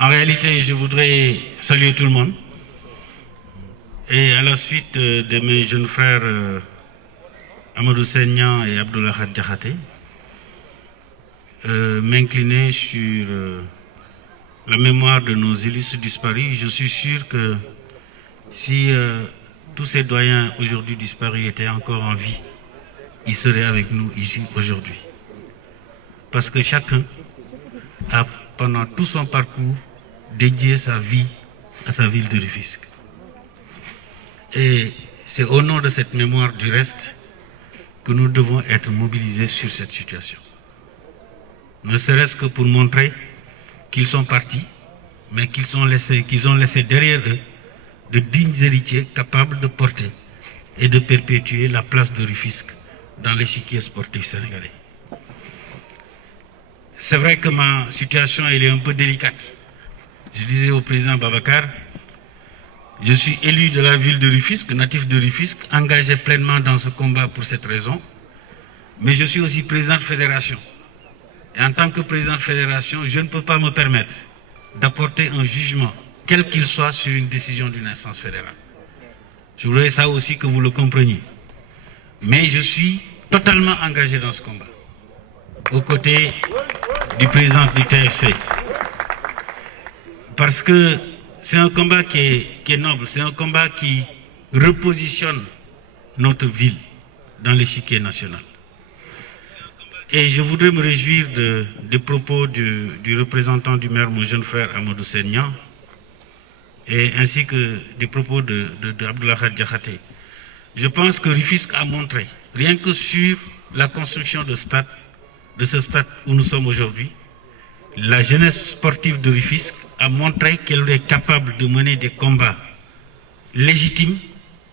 En réalité, je voudrais saluer tout le monde. Et à la suite de mes jeunes frères Amadou Senyan et Abdoulaye Diakhaté, m'incliner sur la mémoire de nos illustres disparus. Je suis sûr que si tous ces doyens aujourd'hui disparus étaient encore en vie, ils seraient avec nous ici aujourd'hui. Parce que chacun a, pendant tout son parcours, dédié sa vie à sa ville de Rufisque. Et c'est au nom de cette mémoire du reste que nous devons être mobilisés sur cette situation. Ne serait-ce que pour montrer qu'ils sont partis, mais qu'ils ont laissé derrière eux de dignes héritiers capables de porter et de perpétuer la place de Rufisque dans l'échiquier sportif sénégalais. C'est vrai que ma situation elle est un peu délicate. Je disais au président Babacar, je suis élu de la ville de Rufisque, natif de Rufisque, engagé pleinement dans ce combat pour cette raison, mais je suis aussi président de fédération. Et en tant que président de fédération, je ne peux pas me permettre d'apporter un jugement, quel qu'il soit, sur une décision d'une instance fédérale. Je voudrais ça aussi que vous le compreniez. Mais je suis totalement engagé dans ce combat, aux côtés du président du TFC. Parce que c'est un combat qui est noble, c'est un combat qui repositionne notre ville dans l'échiquier national. Et je voudrais me réjouir des propos du représentant du maire, mon jeune frère Amadou Senyan, et ainsi que des propos d'Abdoulaye Diakhaté. Je pense que Rufisque a montré, rien que sur la construction de ce stade où nous sommes aujourd'hui, la jeunesse sportive de Rufisque a montré qu'elle est capable de mener des combats légitimes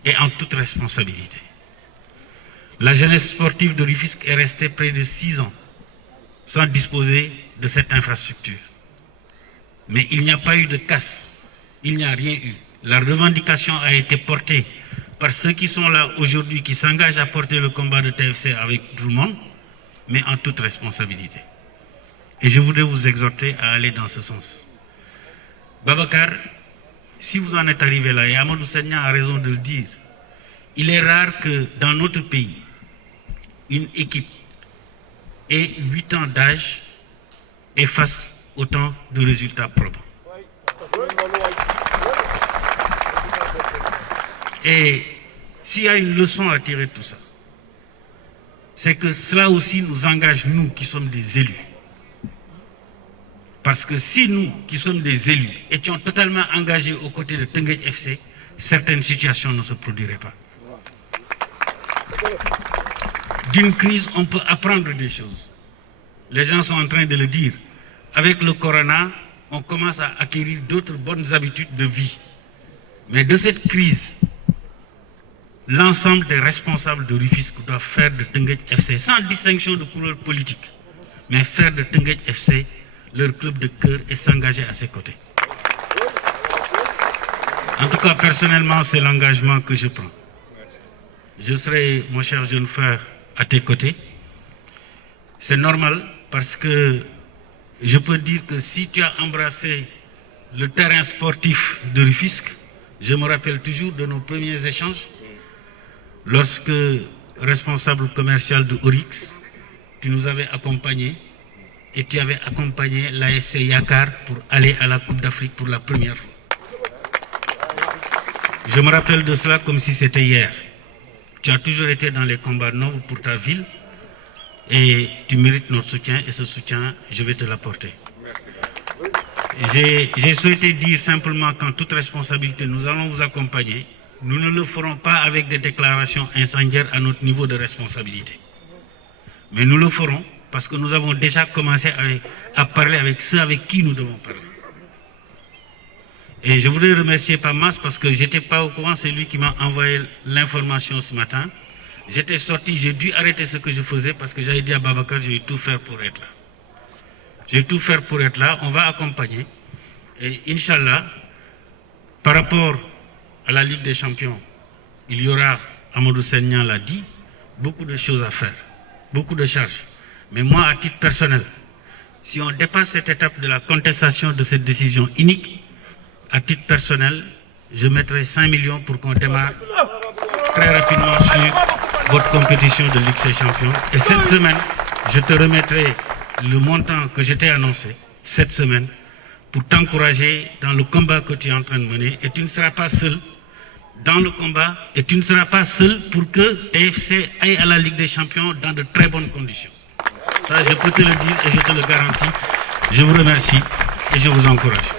et en toute responsabilité. La jeunesse sportive de Rufisque est restée près de 6 ans sans disposer de cette infrastructure. Mais il n'y a pas eu de casse, il n'y a rien eu. La revendication a été portée par ceux qui sont là aujourd'hui, qui s'engagent à porter le combat de TFC avec tout le monde, mais en toute responsabilité. Et je voudrais vous exhorter à aller dans ce sens. Babacar, si vous en êtes arrivé là, et Amadou Senyan a raison de le dire, il est rare que dans notre pays, une équipe ait 8 ans d'âge et fasse autant de résultats probants. Et s'il y a une leçon à tirer de tout ça, c'est que cela aussi nous engage, nous qui sommes des élus. Parce que si nous, qui sommes des élus, étions totalement engagés aux côtés de Teungueth FC, certaines situations ne se produiraient pas. D'une crise, on peut apprendre des choses. Les gens sont en train de le dire. Avec le corona, on commence à acquérir d'autres bonnes habitudes de vie. Mais de cette crise, l'ensemble des responsables de Rufisque doivent faire de Teungueth FC, sans distinction de couleur politique, mais faire de Teungueth FC leur club de cœur et s'engager à ses côtés. En tout cas, personnellement, c'est l'engagement que je prends. Je serai, mon cher jeune frère, à tes côtés. C'est normal parce que je peux dire que si tu as embrassé le terrain sportif de Rufisque, je me rappelle toujours de nos premiers échanges, lorsque responsable commercial de Orix, tu nous avais accompagnés et tu avais accompagné l'ASC Yakar pour aller à la Coupe d'Afrique pour la première fois. Je me rappelle de cela comme si c'était hier. Tu as toujours été dans les combats nobles pour ta ville et tu mérites notre soutien et ce soutien, je vais te l'apporter. J'ai souhaité dire simplement qu'en toute responsabilité, nous allons vous accompagner. Nous ne le ferons pas avec des déclarations incendiaires à notre niveau de responsabilité. Mais nous le ferons parce que nous avons déjà commencé à parler avec ceux avec qui nous devons parler. Et je voudrais remercier Pamas parce que je n'étais pas au courant, c'est lui qui m'a envoyé l'information ce matin. J'étais sorti, j'ai dû arrêter ce que je faisais parce que j'avais dit à Babacar, je vais tout faire pour être là. Je vais tout faire pour être là, on va accompagner. Et Inch'Allah, par rapport à la Ligue des Champions, il y aura, Amadou Senyan l'a dit, beaucoup de choses à faire, beaucoup de charges. Mais moi, à titre personnel, Si on dépasse cette étape de la contestation de cette décision inique, à titre personnel, je mettrai 5 millions pour qu'on démarre très rapidement sur votre compétition de Ligue des Champions. Et cette semaine, je te remettrai le montant que je t'ai annoncé, cette semaine, pour t'encourager dans le combat que tu es en train de mener. Et tu ne seras pas seul dans le combat, et tu ne seras pas seul pour que TFC aille à la Ligue des Champions dans de très bonnes conditions. Ça, je peux te le dire et je te le garantis. Je vous remercie et je vous encourage.